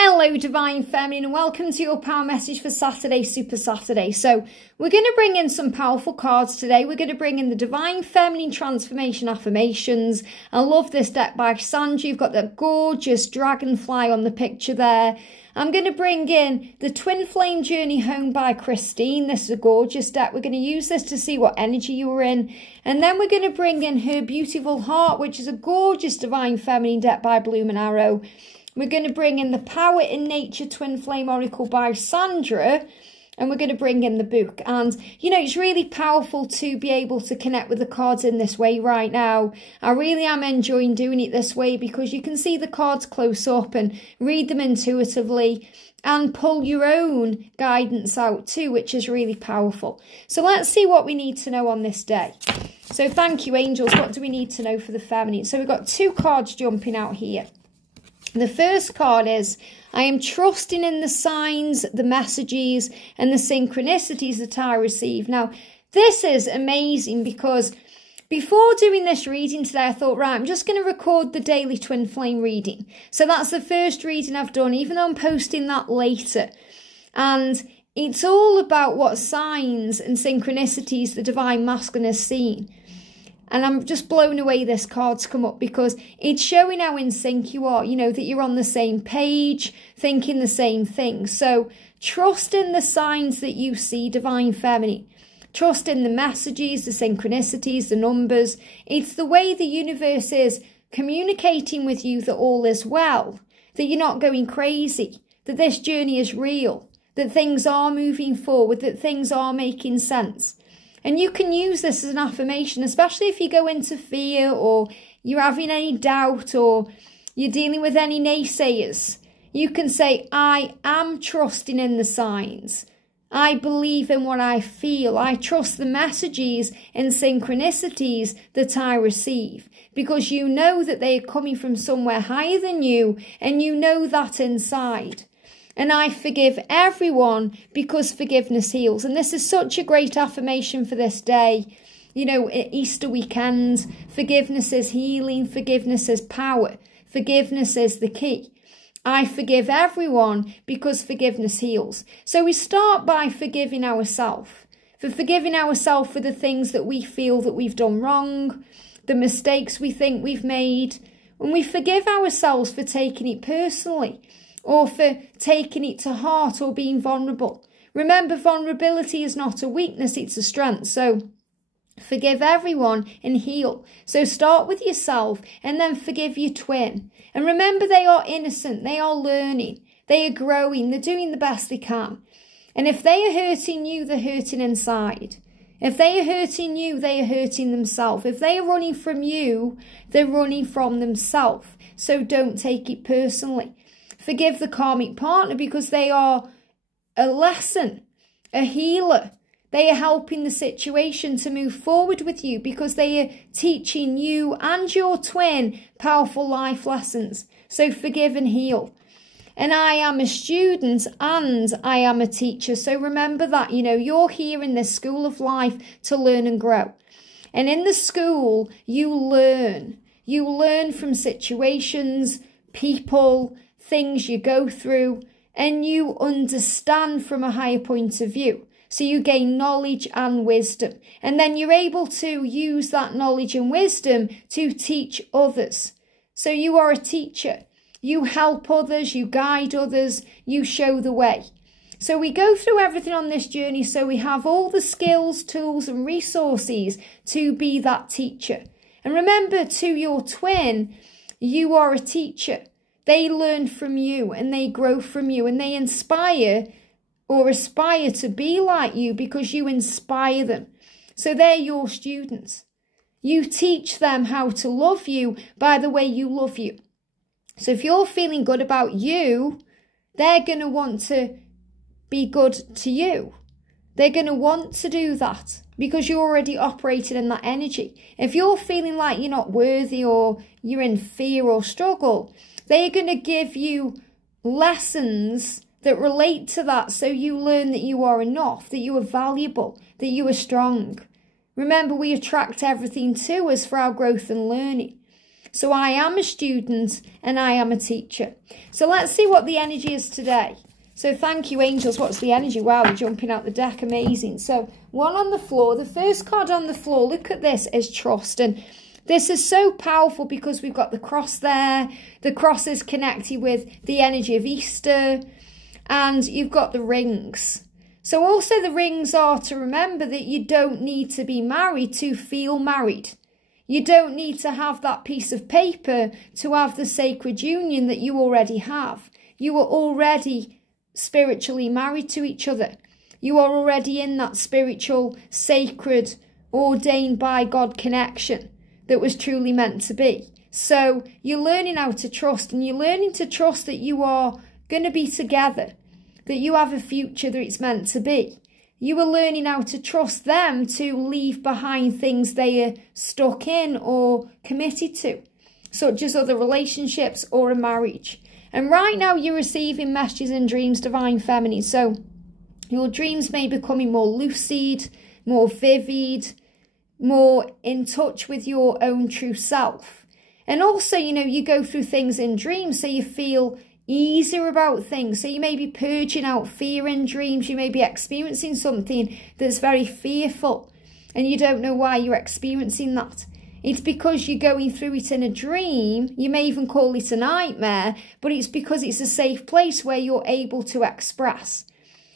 Hello Divine Feminine and welcome to your power message for Saturday, Super Saturday. So we're going to bring in some powerful cards today. We're going to bring in the Divine Feminine Transformation Affirmations. I love this deck by Sandra. You've got that gorgeous dragonfly on the picture there. I'm going to bring in the Twin Flame Journey Home by Christine. This is a gorgeous deck. We're going to use this to see what energy you were in. And then we're going to bring in Her Beautiful Heart, which is a gorgeous Divine Feminine deck by Bloom and Arrow. We're going to bring in the Power in Nature Twin Flame Oracle by Sandra. And we're going to bring in the book. And, you know, it's really powerful to be able to connect with the cards in this way right now. I really am enjoying doing it this way because you can see the cards close up and read them intuitively and pull your own guidance out too, which is really powerful. So let's see what we need to know on this day. So thank you, angels. What do we need to know for the feminine? So we've got two cards jumping out here. The first card is, I am trusting in the signs, the messages, and the synchronicities that I receive. Now, this is amazing because before doing this reading today, I thought, right, I'm just going to record the daily twin flame reading. So that's the first reading I've done, even though I'm posting that later. And it's all about what signs and synchronicities the Divine Masculine has seen. And I'm just blown away this card's come up because it's showing how in sync you are, you know, that you're on the same page, thinking the same thing. So trust in the signs that you see, Divine Feminine. Trust in the messages, the synchronicities, the numbers. It's the way the universe is communicating with you that all is well, that you're not going crazy, that this journey is real, that things are moving forward, that things are making sense. And you can use this as an affirmation, especially if you go into fear or you're having any doubt or you're dealing with any naysayers. You can say, I am trusting in the signs. I believe in what I feel. I trust the messages and synchronicities that I receive because you know that they are coming from somewhere higher than you and you know that inside. And I forgive everyone because forgiveness heals. And this is such a great affirmation for this day. You know, Easter weekend, forgiveness is healing, forgiveness is power, forgiveness is the key. I forgive everyone because forgiveness heals. So we start by forgiving ourselves. For forgiving ourselves for the things that we feel that we've done wrong, the mistakes we think we've made. When we forgive ourselves for taking it personally, or for taking it to heart or being vulnerable. Remember, vulnerability is not a weakness, it's a strength. So forgive everyone and heal. So start with yourself and then forgive your twin. And remember, they are innocent, they are learning, they are growing, they're doing the best they can. And if they are hurting you, they're hurting inside. If they are hurting you, they are hurting themselves. If they are running from you, they're running from themselves. So don't take it personally. Forgive the karmic partner because they are a lesson, a healer. They are helping the situation to move forward with you because they are teaching you and your twin powerful life lessons. So forgive and heal. And I am a student and I am a teacher. So remember that, you know, you're here in this school of life to learn and grow. And in the school, you learn. You learn from situations, people, things you go through, and you understand from a higher point of view. So you gain knowledge and wisdom. And then you're able to use that knowledge and wisdom to teach others. So you are a teacher. You help others, you guide others, you show the way. So we go through everything on this journey so we have all the skills, tools and resources to be that teacher. And remember, to your twin, you are a teacher. They learn from you and they grow from you and they inspire or aspire to be like you because you inspire them. So they're your students. You teach them how to love you by the way you love you. So if you're feeling good about you, they're going to want to be good to you. They're going to want to do that because you're already operating in that energy. If you're feeling like you're not worthy or you're in fear or struggle, they're going to give you lessons that relate to that so you learn that you are enough, that you are valuable, that you are strong. Remember, we attract everything to us for our growth and learning. So I am a student and I am a teacher. So let's see what the energy is today. So thank you, angels. What's the energy? Wow, they're jumping out the deck. Amazing. So one on the floor. The first card on the floor, look at this, is trust. And this is so powerful because we've got the cross there. The cross is connected with the energy of Easter. And you've got the rings. So also the rings are to remember that you don't need to be married to feel married. You don't need to have that piece of paper to have the sacred union that you already have. You are already spiritually married to each other. You are already in that spiritual, sacred, ordained by God connection that was truly meant to be. So you're learning how to trust, and you're learning to trust that you are going to be together, that you have a future that it's meant to be. You are learning how to trust them to leave behind things they are stuck in or committed to, such as other relationships or a marriage. And right now you're receiving messages and dreams, Divine Feminine. So your dreams may be becoming more lucid, more vivid, more in touch with your own true self. And also, you know, you go through things in dreams so you feel easier about things. So you may be purging out fear in dreams. You may be experiencing something that's very fearful and you don't know why you're experiencing that. It's because you're going through it in a dream. You may even call it a nightmare, but it's because it's a safe place where you're able to express.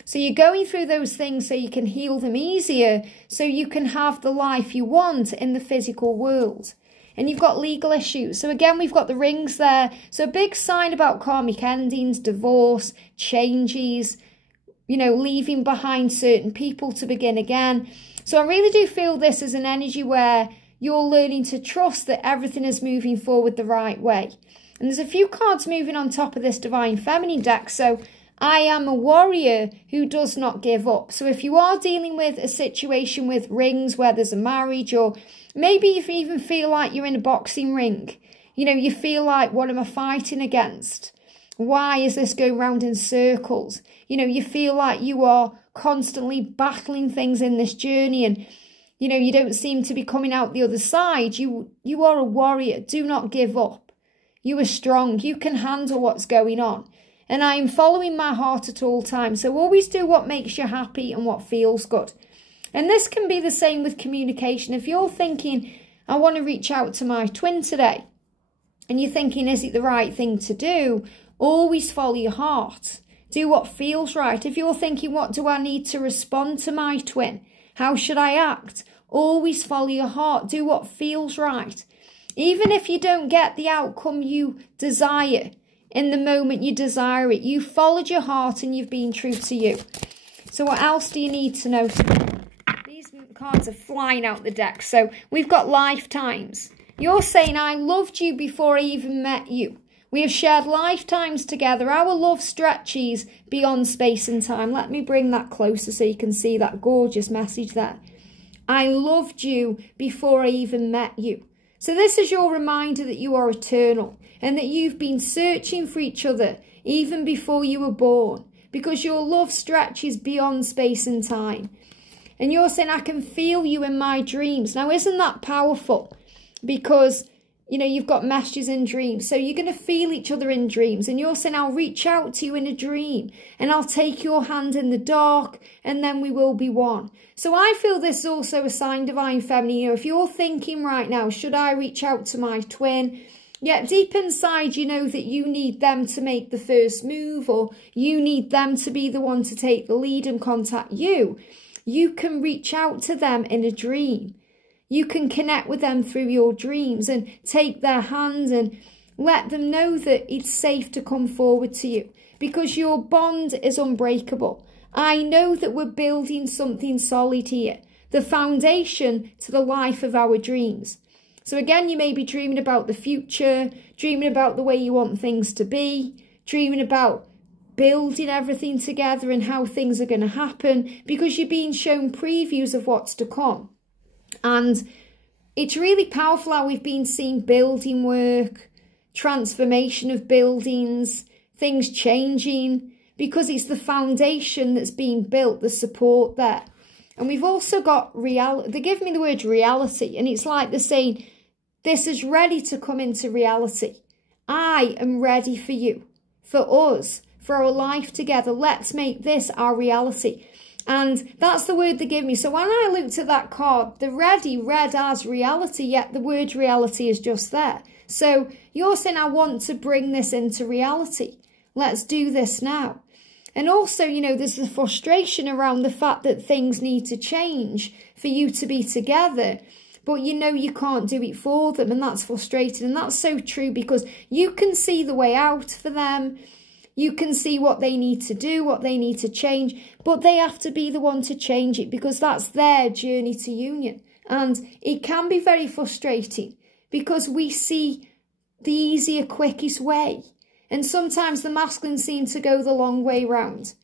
So you're going through those things so you can heal them easier, so you can have the life you want in the physical world. And you've got legal issues. So again, we've got the rings there. So a big sign about karmic endings, divorce, changes, you know, leaving behind certain people to begin again. So I really do feel this as an energy where you're learning to trust that everything is moving forward the right way. And there's a few cards moving on top of this Divine Feminine deck. So I am a warrior who does not give up. So if you are dealing with a situation with rings where there's a marriage, or maybe you even feel like you're in a boxing ring, you know, you feel like, what am I fighting against? Why is this going round in circles? You know, you feel like you are constantly battling things in this journey and, you know, you don't seem to be coming out the other side. You are a warrior. Do not give up. You are strong. You can handle what's going on. And I am following my heart at all times. So always do what makes you happy and what feels good. And this can be the same with communication. If you're thinking, I want to reach out to my twin today, and you're thinking, is it the right thing to do? Always follow your heart. Do what feels right. If you're thinking, what do I need to respond to my twin? How should I act? Always follow your heart. Do what feels right. Even if you don't get the outcome you desire in the moment you desire it, you followed your heart and you've been true to you. So what else do you need to know? These cards are flying out the deck. So we've got lifetimes. You're saying, I loved you before I even met you. We have shared lifetimes together. Our love stretches beyond space and time. Let me bring that closer so you can see that gorgeous message there. I loved you before I even met you. So this is your reminder that you are eternal and that you've been searching for each other even before you were born, because your love stretches beyond space and time. And you're saying, I can feel you in my dreams. Now, isn't that powerful? Because, you know, you've got messages in dreams. So you're going to feel each other in dreams. And you're saying, I'll reach out to you in a dream. And I'll take your hand in the dark. And then we will be one. So I feel this is also a sign, Divine Feminine. You know, if you're thinking right now, should I reach out to my twin? Yet deep inside, you know that you need them to make the first move, or you need them to be the one to take the lead and contact you. You can reach out to them in a dream. You can connect with them through your dreams and take their hands and let them know that it's safe to come forward to you, because your bond is unbreakable. I know that we're building something solid here, the foundation to the life of our dreams. So again, you may be dreaming about the future, dreaming about the way you want things to be, dreaming about building everything together and how things are going to happen, because you're being shown previews of what's to come. And it's really powerful how we've been seeing building work, transformation of buildings, things changing, because it's the foundation that's being built, the support there. And we've also got reality. They give me the word reality, and it's like they're saying, This is ready to come into reality. I am ready for you, for us, for our life together. Let's make this our reality. And that's the word they give me. So when I looked at that card, the ready read as reality, yet the word reality is just there. So you're saying, I want to bring this into reality. Let's do this now. And also, you know, there's the frustration around the fact that things need to change for you to be together. But you know you can't do it for them, and that's frustrating. And that's so true, because you can see the way out for them. You can see what they need to do, what they need to change. But they have to be the one to change it, because that's their journey to union. And it can be very frustrating, because we see the easier, quickest way. And sometimes the masculine seem to go the long way round.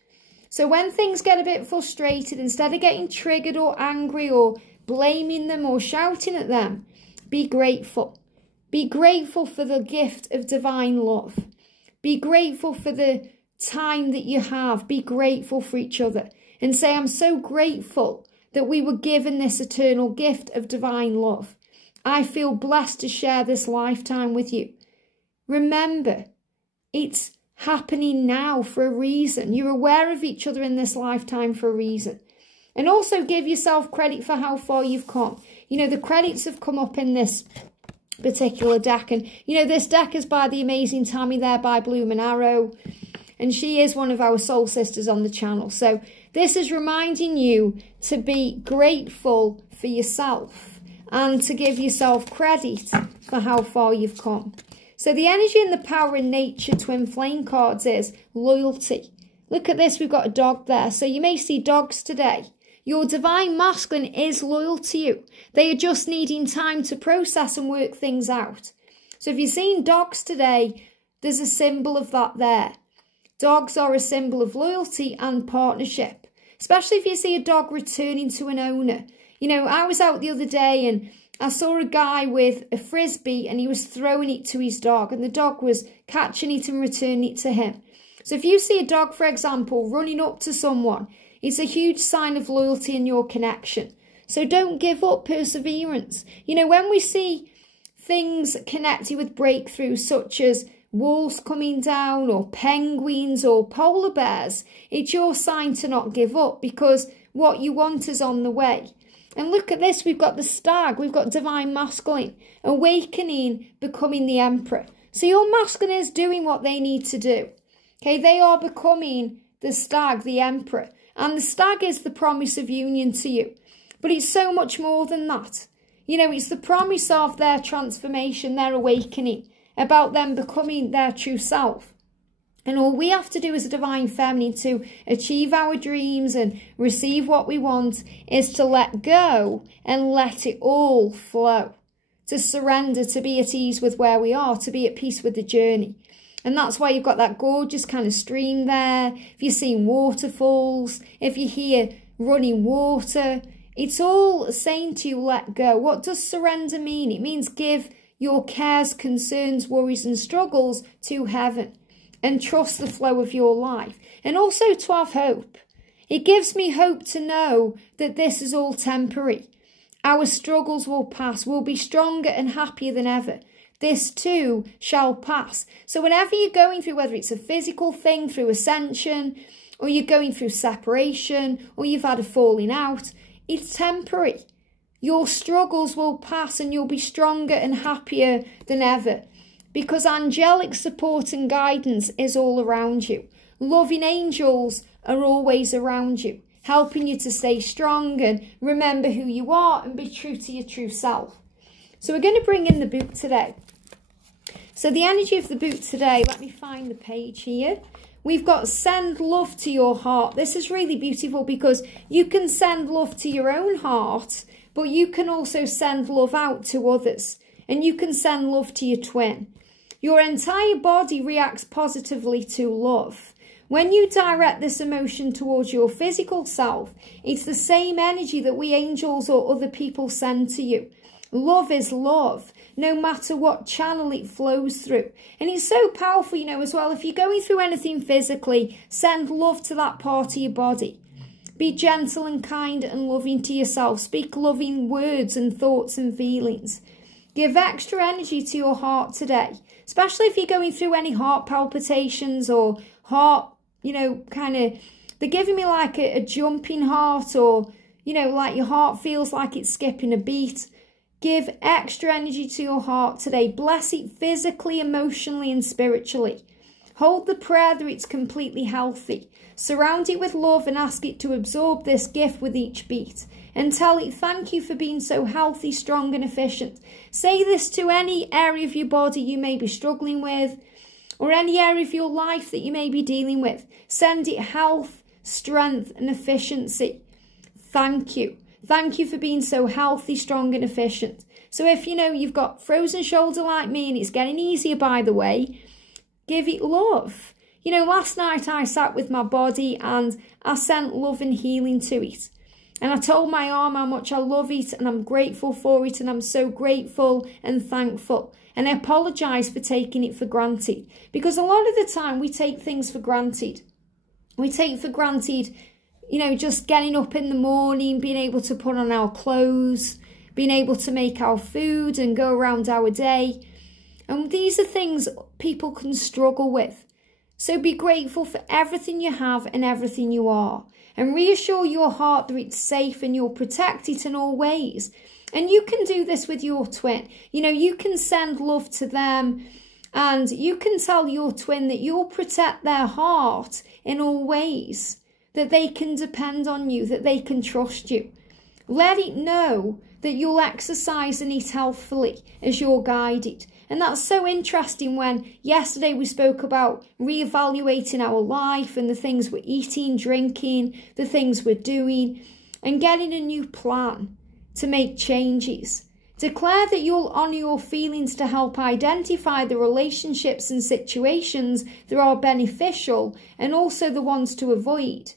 So when things get a bit frustrated, instead of getting triggered or angry or blaming them or shouting at them, be grateful. Be grateful for the gift of divine love. Be grateful for the time that you have. Be grateful for each other. And say, I'm so grateful that we were given this eternal gift of divine love. I feel blessed to share this lifetime with you. Remember, it's happening now for a reason. You're aware of each other in this lifetime for a reason. And also give yourself credit for how far you've come. You know, the credits have come up in this particular deck. And, you know, this deck is by the amazing Tammy there by Bloomin' Arrow. And she is one of our soul sisters on the channel. So this is reminding you to be grateful for yourself and to give yourself credit for how far you've come. So the energy and the power in nature twin flame cards is loyalty. Look at this, we've got a dog there. So you may see dogs today. Your divine masculine is loyal to you. They are just needing time to process and work things out. So if you're seeing dogs today, there's a symbol of that there. Dogs are a symbol of loyalty and partnership, especially if you see a dog returning to an owner. You know, I was out the other day and I saw a guy with a frisbee and he was throwing it to his dog, and the dog was catching it and returning it to him. So if you see a dog, for example, running up to someone, it's a huge sign of loyalty in your connection. So don't give up perseverance. You know, when we see things connected with breakthroughs such as walls coming down or penguins or polar bears, it's your sign to not give up, because what you want is on the way. And look at this, we've got the stag, we've got divine masculine, awakening, becoming the emperor. So your masculine is doing what they need to do. Okay, they are becoming the stag, the emperor. And the stag is the promise of union to you. But it's so much more than that. You know, it's the promise of their transformation, their awakening, about them becoming their true self. And all we have to do as a divine feminine to achieve our dreams and receive what we want is to let go and let it all flow. To surrender, to be at ease with where we are, to be at peace with the journey. And that's why you've got that gorgeous kind of stream there. If you're seeing waterfalls, if you hear running water, it's all saying to you, let go. What does surrender mean? It means give your cares, concerns, worries and struggles to heaven and trust the flow of your life. And also to have hope. It gives me hope to know that this is all temporary. Our struggles will pass. We'll be stronger and happier than ever. This too shall pass. So whenever you're going through, whether it's a physical thing through ascension, or you're going through separation, or you've had a falling out, it's temporary. Your struggles will pass and you'll be stronger and happier than ever, because angelic support and guidance is all around you. Loving angels are always around you, helping you to stay strong and remember who you are and be true to your true self. So we're going to bring in the book today. So the energy of the book today, let me find the page here. We've got send love to your heart. This is really beautiful because you can send love to your own heart, but you can also send love out to others. And you can send love to your twin. Your entire body reacts positively to love. When you direct this emotion towards your physical self, it's the same energy that we angels or other people send to you. Love is love, no matter what channel it flows through. And it's so powerful, you know, as well. If you're going through anything physically, send love to that part of your body. Be gentle and kind and loving to yourself. Speak loving words and thoughts and feelings. Give extra energy to your heart today, especially if you're going through any heart palpitations or heart, they're giving me like a jumping heart, or, like your heart feels like it's skipping a beat. Give extra energy to your heart today. Bless it physically, emotionally, and spiritually. Hold the prayer that it's completely healthy. Surround it with love and ask it to absorb this gift with each beat. And tell it, thank you for being so healthy, strong, and efficient. Say this to any area of your body you may be struggling with, or any area of your life that you may be dealing with. Send it health, strength, and efficiency. Thank you. Thank you for being so healthy, strong, and efficient. So if you've got frozen shoulder like me, and it's getting easier, by the way, give it love. Last night I sat with my body and I sent love and healing to it. And I told my arm how much I love it and I'm grateful for it, and I'm so grateful and thankful. And I apologise for taking it for granted, because a lot of the time we take things for granted. We take for granted, just getting up in the morning, being able to put on our clothes, being able to make our food and go around our day. And these are things people can struggle with. So be grateful for everything you have and everything you are. And reassure your heart that it's safe and you'll protect it in all ways. And you can do this with your twin. You can send love to them, and you can tell your twin that you'll protect their heart in all ways, that they can depend on you, that they can trust you. Let it know that you'll exercise and eat healthfully as you're guided. And that's so interesting when yesterday we spoke about reevaluating our life and the things we're eating, drinking, the things we're doing, and getting a new plan to make changes. Declare that you'll honour your feelings to help identify the relationships and situations that are beneficial and also the ones to avoid.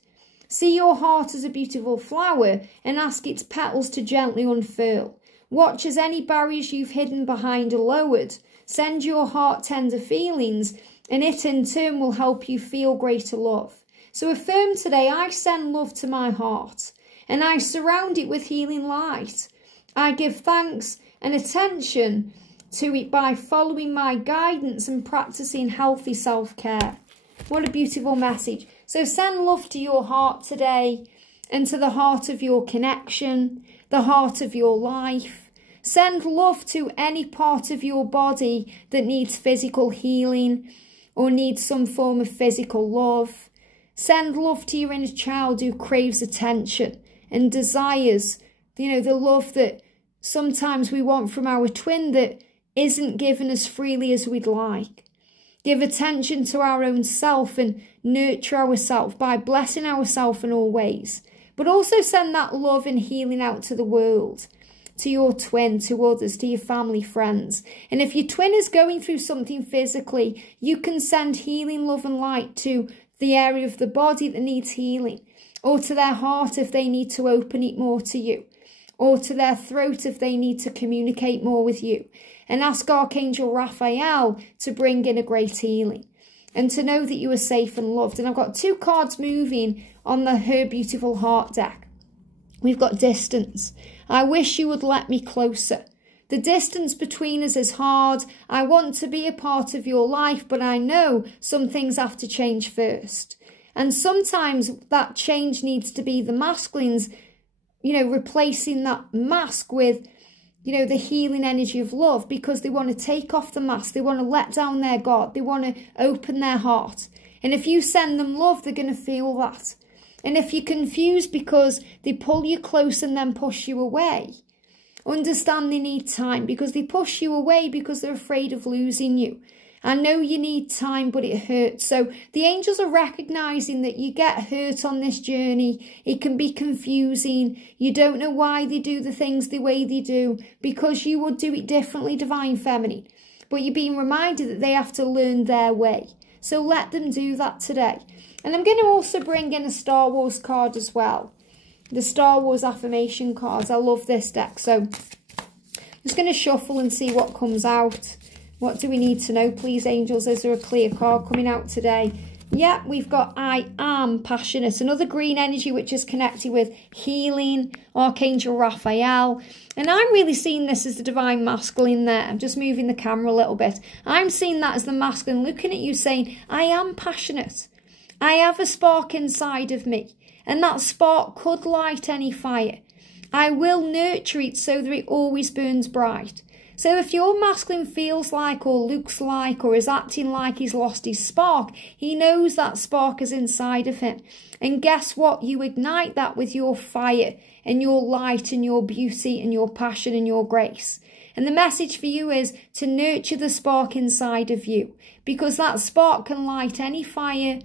See your heart as a beautiful flower and ask its petals to gently unfurl. Watch as any barriers you've hidden behind are lowered. Send your heart tender feelings, and it in turn will help you feel greater love. So affirm today, I send love to my heart, and I surround it with healing light. I give thanks and attention to it by following my guidance and practicing healthy self-care. What a beautiful message. So send love to your heart today, and to the heart of your connection, the heart of your life. Send love to any part of your body that needs physical healing or needs some form of physical love. Send love to your inner child who craves attention and desires, the love that sometimes we want from our twin that isn't given as freely as we'd like. Give attention to our own self and nurture ourselves by blessing ourselves in all ways. But also send that love and healing out to the world, to your twin, to others, to your family, friends. And if your twin is going through something physically, you can send healing, love and light to the area of the body that needs healing, or to their heart if they need to open it more to you, or to their throat if they need to communicate more with you. And ask Archangel Raphael to bring in a great healing, and to know that you are safe and loved. And I've got 2 cards moving on the Her Beautiful Heart deck. We've got distance. I wish you would let me closer. The distance between us is hard. I want to be a part of your life, but I know some things have to change first. And sometimes that change needs to be the masculines, replacing that mask with, the healing energy of love, because they want to take off the mask. They want to let down their guard. They want to open their heart. And if you send them love, they're going to feel that. And if you're confused because they pull you close and then push you away, understand they need time, because they push you away because they're afraid of losing you. I know you need time, but it hurts. So the angels are recognizing that you get hurt on this journey. It can be confusing. You don't know why they do the things the way they do, because you would do it differently, Divine Feminine. But you're being reminded that they have to learn their way. So let them do that today. And I'm going to also bring in a Star Wars card as well. The Star Wars affirmation cards. I love this deck. So I'm just going to shuffle and see what comes out. What do we need to know, please, angels? Is there a clear card coming out today Yeah, we've got I am passionate. Another green energy which is connected with healing, Archangel Raphael. And I'm really seeing this as the divine masculine there. I'm just moving the camera a little bit. I'm seeing that as the masculine looking at you saying, I am passionate. I have a spark inside of me. And that spark could light any fire. I will nurture it so that it always burns bright. So if your masculine feels like or looks like or is acting like he's lost his spark, he knows that spark is inside of him. And guess what? You ignite that with your fire and your light and your beauty and your passion and your grace. And the message for you is to nurture the spark inside of you, because that spark can light any fire.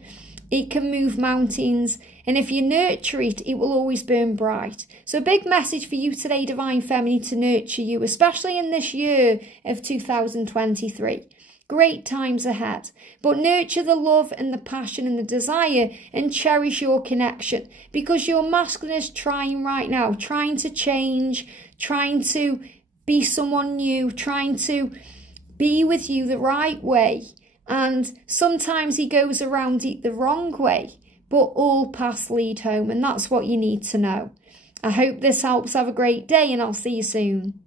It can move mountains, and if you nurture it, it will always burn bright. So a big message for you today, Divine Feminine, to nurture you, especially in this year of 2023. Great times ahead, but nurture the love and the passion and the desire and cherish your connection, because your masculine is trying right now, trying to change, trying to be someone new, trying to be with you the right way. And sometimes he goes around it the wrong way, but all paths lead home, and that's what you need to know. I hope this helps. Have a great day, and I'll see you soon.